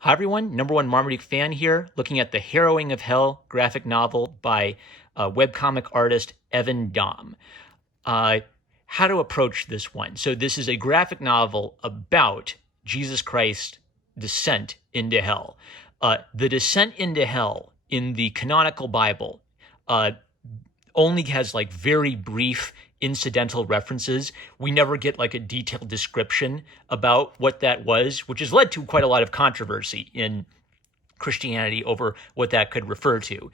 Hi everyone, number one Marmaduke fan here, looking at the Harrowing of Hell graphic novel by webcomic artist Evan Dom. How to approach this one. So this is a graphic novel about Jesus Christ's descent into hell. The descent into hell in the canonical Bible uh, only has like very brief incidental references. We never get like a detailed description about what that was, which has led to quite a lot of controversy in Christianity over what that could refer to.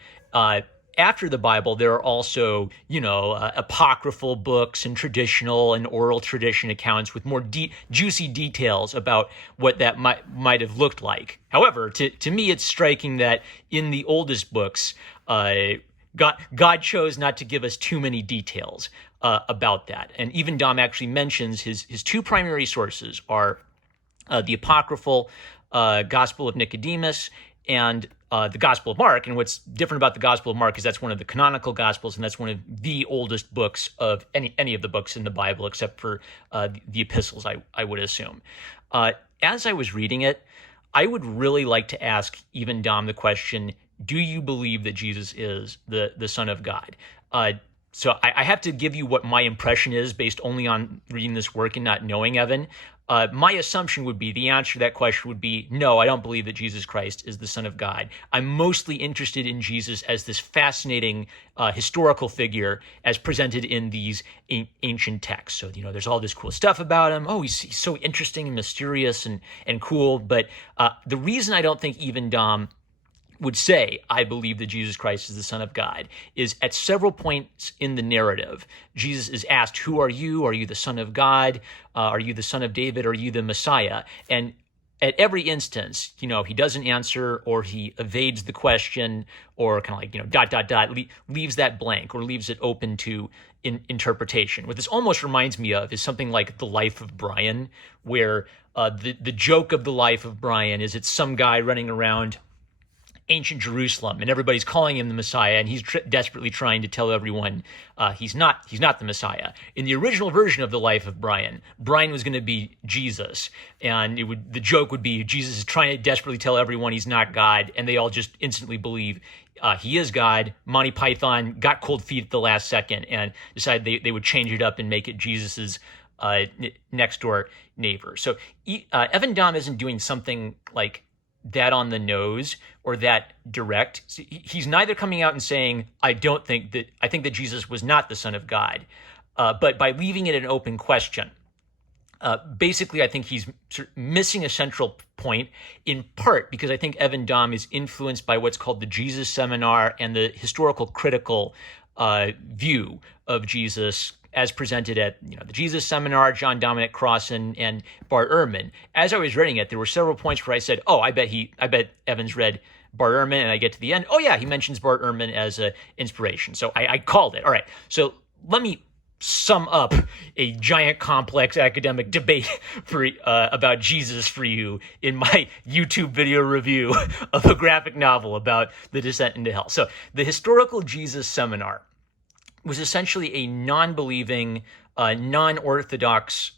After the Bible, there are also, apocryphal books and traditional and oral tradition accounts with more juicy details about what that might have looked like. However, to me, it's striking that in the oldest books, God chose not to give us too many details about that. And even Dom actually mentions his two primary sources are the apocryphal Gospel of Nicodemus and the Gospel of Mark. And what's different about the Gospel of Mark is that's one of the canonical Gospels, and that's one of the oldest books of any of the books in the Bible, except for the epistles, I would assume. As I was reading it, I would really like to ask even Dom the question, do you believe that Jesus is the Son of God? So I have to give you what my impression is based only on reading this work and not knowing Evan. My assumption would be the answer to that question would be no, I don't believe that Jesus Christ is the Son of God. I'm mostly interested in Jesus as this fascinating historical figure as presented in these ancient texts. So, there's all this cool stuff about him. Oh, he's so interesting and mysterious and cool. But the reason I don't think even Dom would say, I believe that Jesus Christ is the Son of God, is at several points in the narrative, Jesus is asked, who are you? Are you the Son of God? Are you the Son of David? Are you the Messiah? And at every instance, he doesn't answer, or he evades the question, or kind of like, leaves that blank or leaves it open to interpretation. What this almost reminds me of is something like The Life of Brian, where the joke of The Life of Brian is it's some guy running around ancient Jerusalem, and everybody's calling him the Messiah, and he's desperately trying to tell everyone he's not the Messiah. In the original version of The Life of Brian, Brian was going to be Jesus, and the joke would be Jesus is trying to desperately tell everyone he's not God, and they all just instantly believe he is God. Monty Python got cold feet at the last second and decided they would change it up and make it Jesus's next door neighbor. So Evan Dom isn't doing something like that on the nose or that direct. He's neither coming out and saying, I think that Jesus was not the Son of God, but by leaving it an open question. Basically, I think he's missing a central point, in part because I think Evan Dom is influenced by what's called the Jesus Seminar and the historical critical view of Jesus as presented at the Jesus Seminar, John Dominic Crossan, and Bart Ehrman. As I was reading it, there were several points where I said, "Oh, I bet Evans read Bart Ehrman," and I get to the end, oh yeah, he mentions Bart Ehrman as an inspiration. So I called it. All right. So let me sum up a giant, complex academic debate about Jesus for you in my YouTube video review of a graphic novel about the descent into hell. So the historical Jesus Seminar was essentially a non-believing, non-orthodox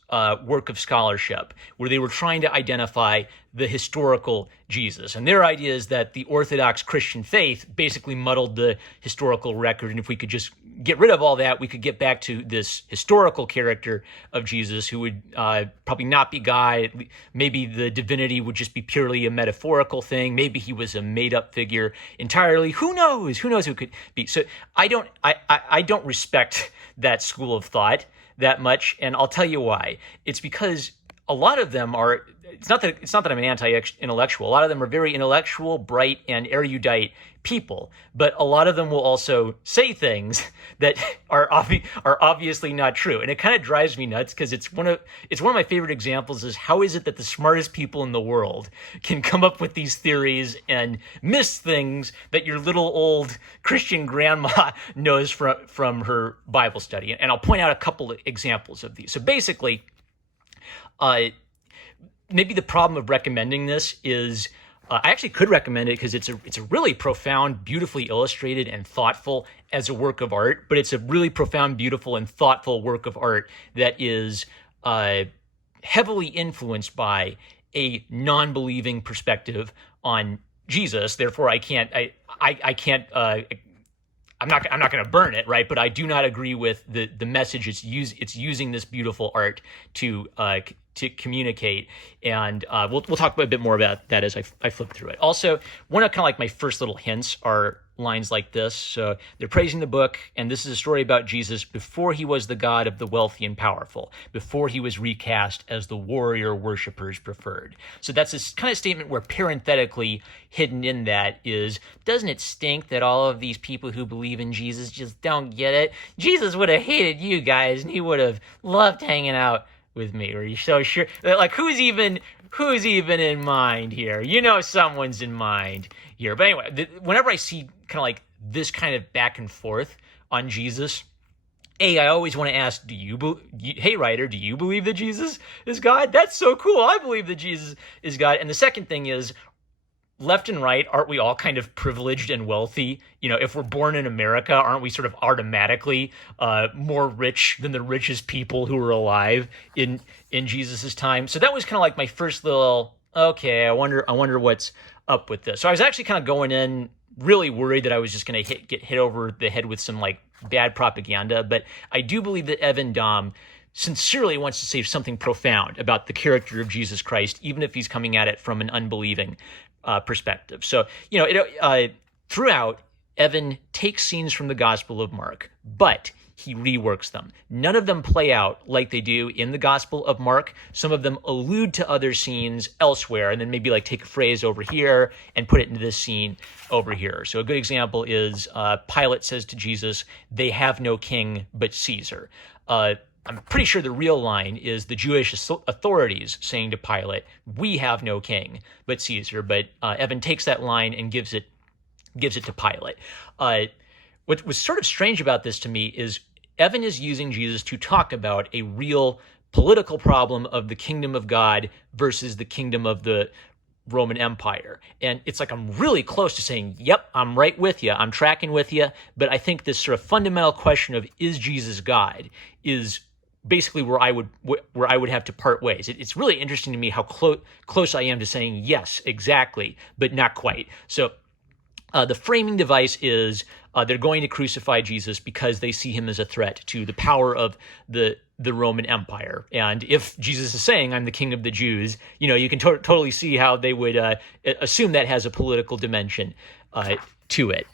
work of scholarship where they were trying to identify the historical Jesus. And their idea is that the Orthodox Christian faith basically muddled the historical record, and if we could just get rid of all that, we could get back to this historical character of Jesus who would probably not be God. Maybe the divinity would just be purely a metaphorical thing. Maybe he was a made-up figure entirely. Who knows? Who knows who could be? So I don't respect that school of thought that much, and I'll tell you why. It's because a lot of them are. It's not that I'm an anti-intellectual. A lot of them are very intellectual, bright, and erudite people, but a lot of them will also say things that are obviously not true, and it kind of drives me nuts because it's one of my favorite examples. Is how is it that the smartest people in the world can come up with these theories and miss things that your little old Christian grandma knows from her Bible study? And I'll point out a couple of examples of these. So basically, maybe the problem of recommending this is I actually could recommend it because it's a really profound, beautifully illustrated, and thoughtful as a work of art. But it's a really profound, beautiful, and thoughtful work of art that is heavily influenced by a non-believing perspective on Jesus. Therefore, I can't. I'm not going to burn it, right? But I do not agree with the message it's using this beautiful art to communicate, and we'll talk a bit more about that as I flip through it. Also, one of kind of like my first little hints are lines like this. So they're praising the book, and this is a story about Jesus before he was the God of the wealthy and powerful, before he was recast as the warrior worshipers preferred. So that's this kind of statement where parenthetically hidden in that is, doesn't it stink that all of these people who believe in Jesus just don't get it? Jesus would have hated you guys, and he would have loved hanging out with me. Are you so sure? Like, who's even in mind here? You know, someone's in mind here. But anyway, whenever I see kind of like this kind of back and forth on Jesus, I always want to ask, hey writer, do you believe that Jesus is God? That's so cool. I believe that Jesus is God. And the second thing is, left and right, aren't we all kind of privileged and wealthy? You know, if we're born in America, aren't we sort of automatically more rich than the richest people who were alive in Jesus's time? So that was kind of like my first little, okay, I wonder what's up with this. So I was actually kind of going in really worried that I was just going to get hit over the head with some like bad propaganda, but I do believe that Evan Dom sincerely wants to say something profound about the character of Jesus Christ, even if he's coming at it from an unbelieving perspective. So, you know, throughout, Evan takes scenes from the Gospel of Mark, but he reworks them. None of them play out like they do in the Gospel of Mark. Some of them allude to other scenes elsewhere, and then maybe like take a phrase over here and put it into this scene over here. So a good example is Pilate says to Jesus, "They have no king but Caesar." I'm pretty sure the real line is the Jewish authorities saying to Pilate, "We have no king but Caesar." But Evan takes that line and gives it to Pilate. What was sort of strange about this to me is Evan is using Jesus to talk about a real political problem of the kingdom of God versus the kingdom of the Roman Empire. And it's like I'm really close to saying, yep, I'm right with you. I'm tracking with you. But I think this sort of fundamental question of, is Jesus God, is basically where I would have to part ways. It's really interesting to me how close I am to saying yes, exactly, but not quite. So the framing device is they're going to crucify Jesus because they see him as a threat to the power of the Roman Empire. And if Jesus is saying, "I'm the king of the Jews," you know, you can totally see how they would assume that has a political dimension to it.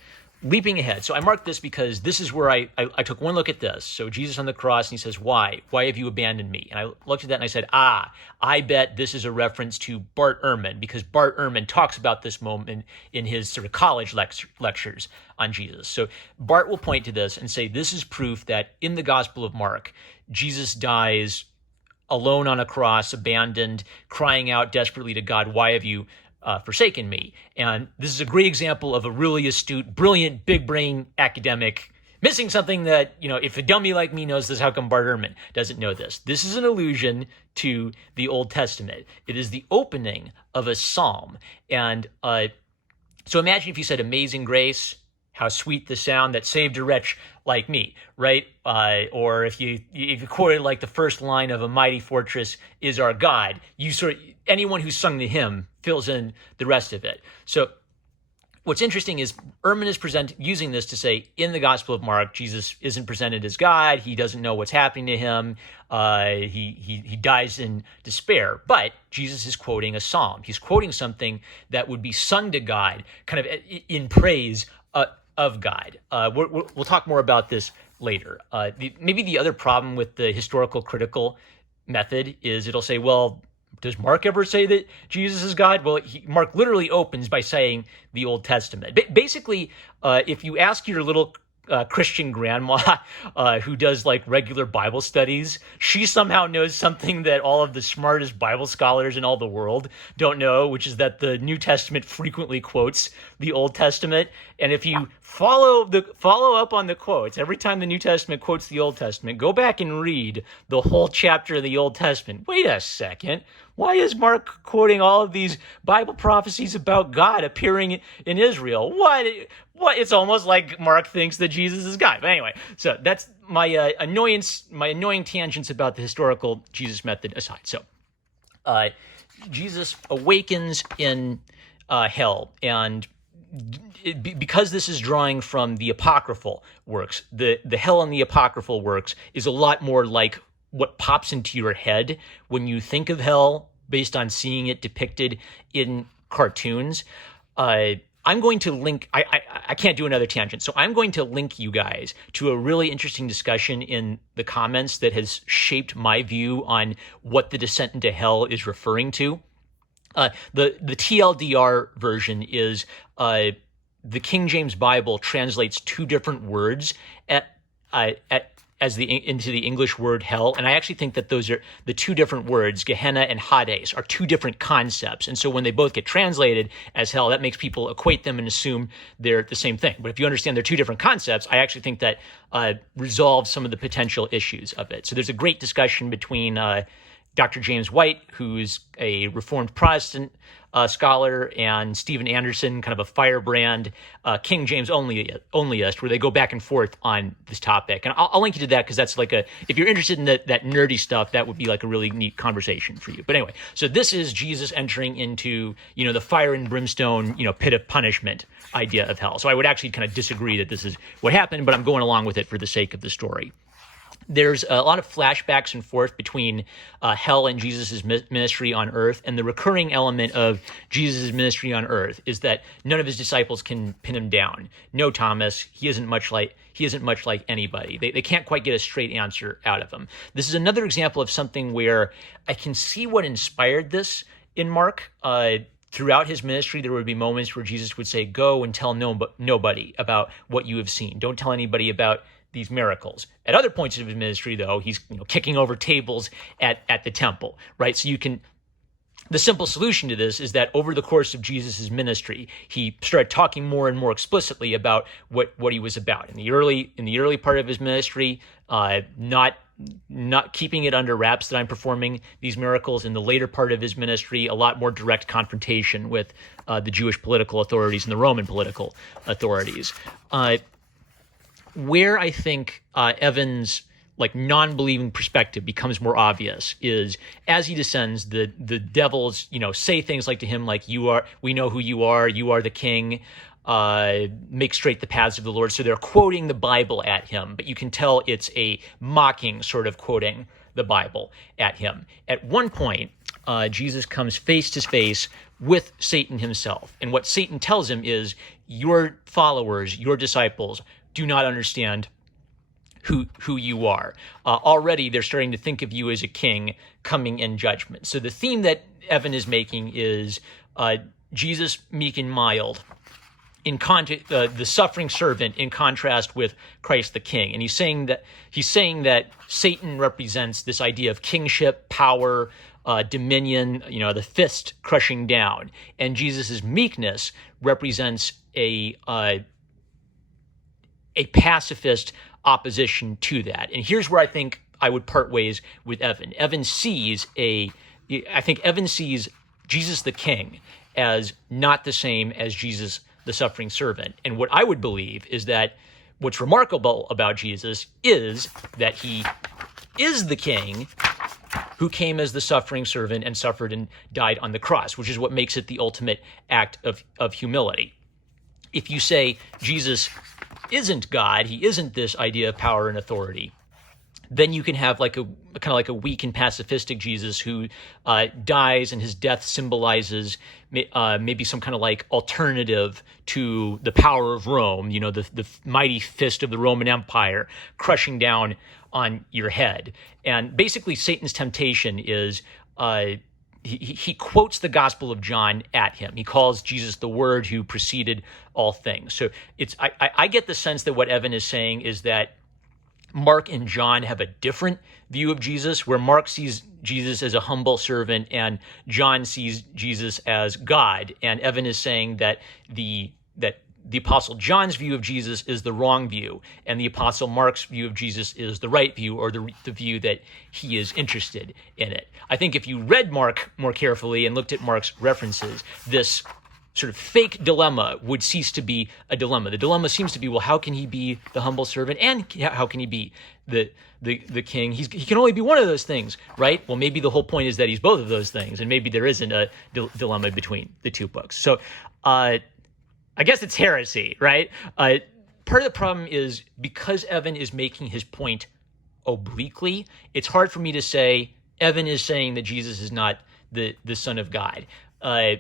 Leaping ahead. So I marked this because this is where I took one look at this. So Jesus on the cross, and he says, "Why? Why have you abandoned me?" And I looked at that and I said, I bet this is a reference to Bart Ehrman, because Bart Ehrman talks about this moment in his sort of college lectures on Jesus. So Bart will point to this and say, this is proof that in the Gospel of Mark, Jesus dies alone on a cross, abandoned, crying out desperately to God, "Why have you forsaken me?" And this is a great example of a really astute, brilliant, big brain academic missing something that, you know, if a dummy like me knows this, how come Bart Ehrman doesn't know this? This is an allusion to the Old Testament. It is the opening of a psalm. And so imagine if you said, "Amazing grace, how sweet the sound that saved a wretch like me," right? Or if you quoted like the first line of "A mighty fortress is our God," anyone who's sung the hymn fills in the rest of it. So what's interesting is Ehrman is using this to say, in the Gospel of Mark, Jesus isn't presented as God. He doesn't know what's happening to him. He dies in despair. But Jesus is quoting a psalm. He's quoting something that would be sung to God, kind of in praise of God. We'll talk more about this later. Maybe the other problem with the historical critical method is it'll say, well, does Mark ever say that Jesus is God? Well, Mark literally opens by saying the Old Testament. Basically, if you ask your little Christian grandma who does like regular Bible studies, she somehow knows something that all of the smartest Bible scholars in all the world don't know, which is that the New Testament frequently quotes the Old Testament. And if you follow up on the quotes, every time the New Testament quotes the Old Testament, go back and read the whole chapter of the Old Testament. Wait a second. Why is Mark quoting all of these Bible prophecies about God appearing in Israel? What? It's almost like Mark thinks that Jesus is God. But anyway, so that's my annoying tangents about the historical Jesus method aside. So Jesus awakens in hell, and because this is drawing from the apocryphal works, the hell in the apocryphal works is a lot more like what pops into your head when you think of hell based on seeing it depicted in cartoons. I'm going to link, I can't do another tangent, so I'm going to link you guys to a really interesting discussion in the comments that has shaped my view on what the descent into hell is referring to. The TLDR version is the King James Bible translates two different words into the English word hell, and I actually think that those are the two different words, Gehenna and Hades, are two different concepts, and so when they both get translated as hell, that makes people equate them and assume they're the same thing. But if you understand they're two different concepts, I actually think that resolves some of the potential issues of it. So there's a great discussion between Dr. James White, who's a Reformed Protestant scholar, and Stephen Anderson, kind of a firebrand King James onlyist, where they go back and forth on this topic. And I'll link you to that because that's like if you're interested in that nerdy stuff, that would be like a really neat conversation for you. But anyway, so this is Jesus entering into, the fire and brimstone, pit of punishment idea of hell. So I would actually kind of disagree that this is what happened, but I'm going along with it for the sake of the story. There's a lot of flashbacks and forth between hell and Jesus' ministry on earth, and the recurring element of Jesus' ministry on earth is that none of his disciples can pin him down. No Thomas, he isn't much like anybody. They can't quite get a straight answer out of him. This is another example of something where I can see what inspired this in Mark. Throughout his ministry, there would be moments where Jesus would say, "Go and tell nobody about what you have seen. Don't tell anybody about these miracles." At other points of his ministry, though, he's kicking over tables at the temple, right? So the simple solution to this is that over the course of Jesus' ministry, he started talking more and more explicitly about what he was about. In the early part of his ministry, not keeping it under wraps that I'm performing these miracles. In the later part of his ministry, a lot more direct confrontation with the Jewish political authorities and the Roman political authorities. Where I think Evan's non-believing perspective becomes more obvious is as he descends, the devils say things like to him like, we know who you are the king, make straight the paths of the Lord. So they're quoting the Bible at him, but you can tell it's a mocking sort of quoting the Bible at him. At one point, Jesus comes face to face with Satan himself, and what Satan tells him is, your followers, your disciples, do not understand who you are. Already they're starting to think of you as a king coming in judgment. So the theme that Evan is making is Jesus meek and mild, the suffering servant in contrast with Christ the king. And he's saying that Satan represents this idea of kingship, power, dominion, the fist crushing down. And Jesus' meekness represents a pacifist opposition to that. And here's where I think I would part ways with Evan. Evan sees Jesus the king as not the same as Jesus the suffering servant. And what I would believe is that what's remarkable about Jesus is that he is the king who came as the suffering servant and suffered and died on the cross, which is what makes it the ultimate act of humility. If you say Jesus isn't God, he isn't this idea of power and authority, then you can have a weak and pacifistic Jesus who dies, and his death symbolizes maybe some kind of alternative to the power of Rome, the mighty fist of the Roman Empire crushing down on your head. And basically Satan's temptation is he quotes the Gospel of John at him. He calls Jesus the Word who preceded all things. So I get the sense that what Evan is saying is that Mark and John have a different view of Jesus, where Mark sees Jesus as a humble servant and John sees Jesus as God. And Evan is saying that the Apostle John's view of Jesus is the wrong view, and the Apostle Mark's view of Jesus is the right view, or the view that he is interested in it. I think if you read Mark more carefully and looked at Mark's references, this sort of fake dilemma would cease to be a dilemma. The dilemma seems to be, well, how can he be the humble servant and how can he be the king? He can only be one of those things, right? Well, maybe the whole point is that he's both of those things, and maybe there isn't a dilemma between the two books. So I guess it's heresy, right? Part of the problem is because Evan is making his point obliquely, it's hard for me to say Evan is saying that Jesus is not the Son of God.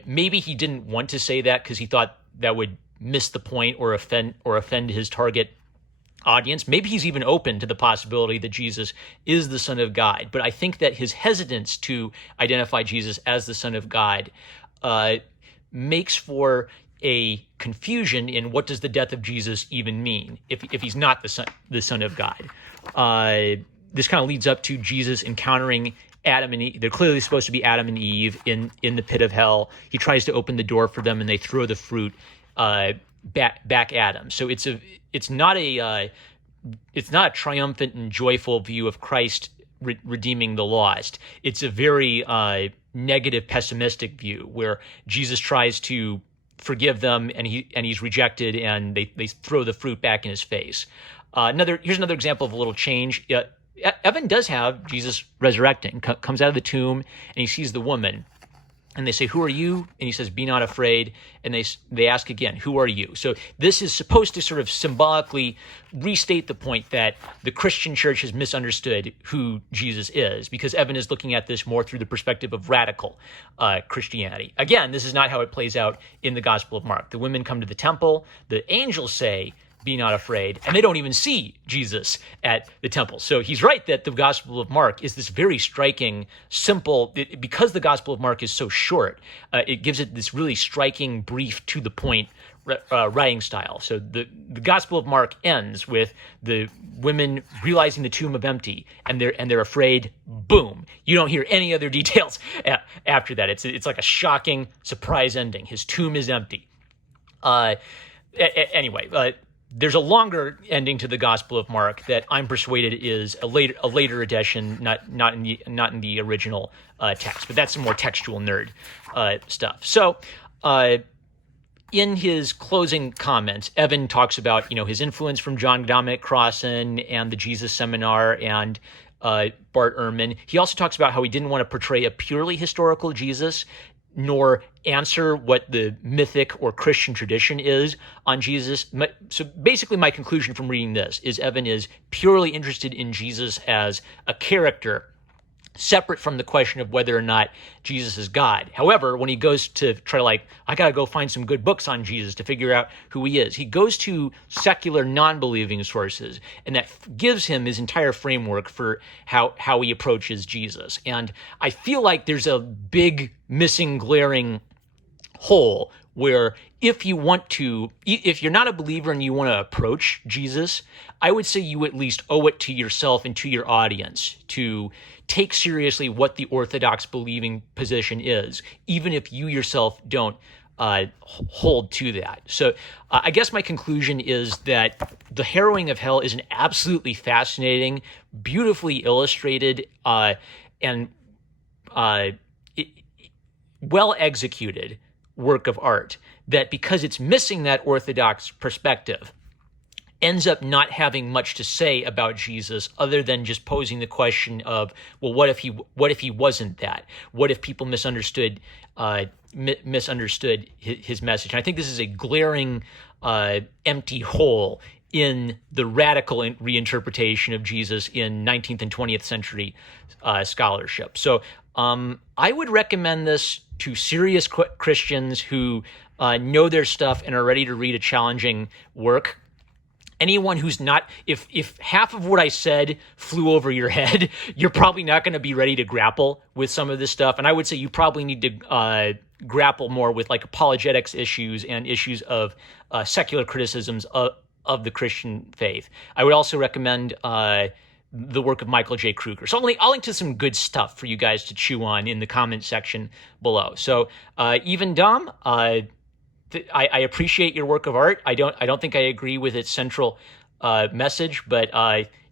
Maybe he didn't want to say that because he thought that would miss the point or offend his target audience. Maybe he's even open to the possibility that Jesus is the Son of God. But I think that his hesitance to identify Jesus as the Son of God makes for a confusion in what does the death of Jesus even mean if he's not the Son of God. This kind of leads up to Jesus encountering Adam and Eve. They're clearly supposed to be Adam and Eve in the pit of hell. He tries to open the door for them, and they throw the fruit back at him. So it's not a triumphant and joyful view of Christ redeeming the lost. It's a very negative, pessimistic view where Jesus tries to forgive them, and he's rejected, and they throw the fruit back in his face. Here's another example of a little change. Evan does have Jesus resurrecting, comes out of the tomb, and he sees the woman, and they say, "Who are you?" And he says, "Be not afraid." And they ask again, "Who are you?" So this is supposed to sort of symbolically restate the point that the Christian church has misunderstood who Jesus is, because Evan is looking at this more through the perspective of radical Christianity. Again, this is not how it plays out in the Gospel of Mark. The women come to the temple. The angels say, "Be not afraid," and they don't even see Jesus at the temple. So he's right that the Gospel of Mark is this very striking, simple, because the Gospel of Mark is so short, it gives it this really striking, brief, to the point writing style. So the Gospel of Mark ends with the women realizing the tomb is empty, and they're afraid. Boom! You don't hear any other details after that. It's like a shocking surprise ending. His tomb is empty. Anyway. There's a longer ending to the Gospel of Mark that I'm persuaded is a later edition, not in the original text, but that's some more textual nerd stuff. So, in his closing comments, Evan talks about his influence from John Dominic Crossan and the Jesus Seminar and Bart Ehrman. He also talks about how he didn't want to portray a purely historical Jesus, nor answer what the mythic or Christian tradition is on Jesus. So basically my conclusion from reading this is Evan is purely interested in Jesus as a character, separate from the question of whether or not Jesus is God. However, when he goes to try to I got to go find some good books on Jesus to figure out who he is, he goes to secular non-believing sources, and that gives him his entire framework for how he approaches Jesus. And I feel like there's a big missing glaring hole where if you're not a believer and you want to approach Jesus, I would say you at least owe it to yourself and to your audience to take seriously what the Orthodox believing position is, even if you yourself don't hold to that. So I guess my conclusion is that The Harrowing of Hell is an absolutely fascinating, beautifully illustrated, and well-executed work of art that, because it's missing that Orthodox perspective, ends up not having much to say about Jesus other than just posing the question of, well, what if he wasn't that? What if people misunderstood his message? And I think this is a glaring empty hole in the radical reinterpretation of Jesus in 19th and 20th century scholarship. So I would recommend this to serious Christians who know their stuff and are ready to read a challenging work. Anyone who's not, if half of what I said flew over your head, you're probably not going to be ready to grapple with some of this stuff. And I would say you probably need to grapple more with apologetics issues and issues of secular criticisms of the Christian faith. I would also recommend the work of Michael J. Kruger. So I'll link to some good stuff for you guys to chew on in the comment section below. So even Dom, I appreciate your work of art. I don't think I agree with its central message, but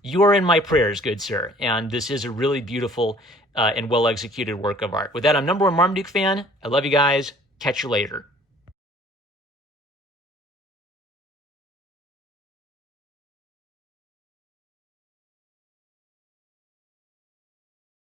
you are in my prayers, good sir. And this is a really beautiful and well-executed work of art. With that, I'm #1 Marmaduke fan. I love you guys. Catch you later.